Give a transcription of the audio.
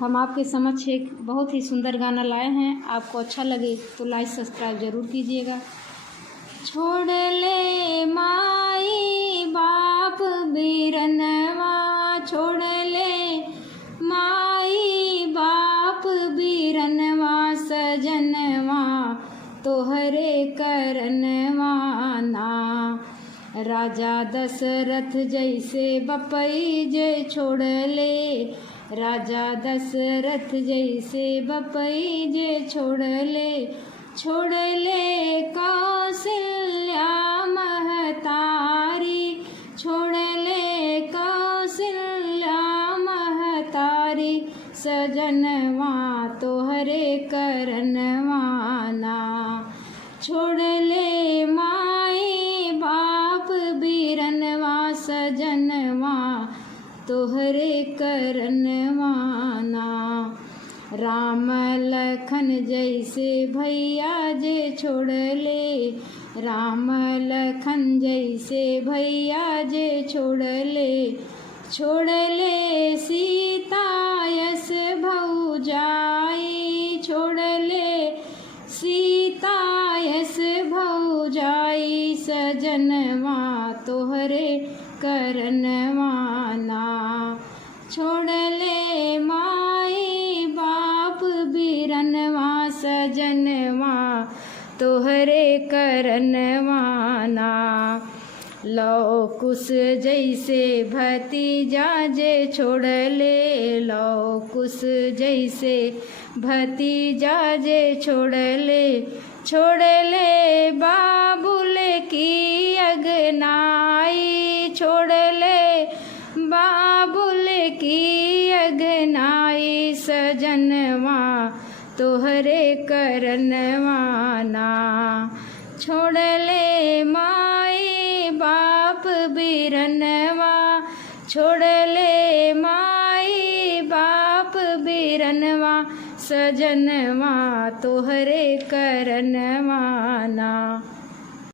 हम आपके समक्ष एक बहुत ही सुंदर गाना लाए हैं। आपको अच्छा लगे तो लाइक सब्सक्राइब ज़रूर कीजिएगा। छोड़ ले माई बाप बीरनवा, छोड़ ले माई बाप बीरनवा, सजनवा तोहरे करनवा ना। राजा दशरथ जैसे बपई जे छोड़ ले, राजा दशरथ जैसे बपई जे छोड़ ले, छोड़ ले कौशल्या महतारी, छोड़ ले कौशल्या महतारी, सजनवा तोहरे करनवा ना। छोड़ ले माई बाप बीरनवा, सजनवा तोहरे करनवा ना। राम लखन जैसे भैया जे छोड़ ले, राम लखन जैसे भैया जे छोड़ ले, छोड़ ले सीता यस भौजाई, छोड़ ले सीता यस भौजाई, सजनवा तोहरे करनवा ना। छोड़ ले माई बाप बीरनवा, सजनवा तोहरे करनवा ना। लौ कुश जैसे भतीजा जे छोड़ ले, लौ कुश जैसे भतीजा जे छोड़ ले, छोड़ ले बाबुल की अगनाई, छोड़ ले बाबुल की अगनाई, सजनवा तोहरे करनवा ना। छोड़ ले माई बाप बीरनवा, छोड़ ले माई बाप बीरनवा, सजनवा तोहरे करनवा ना।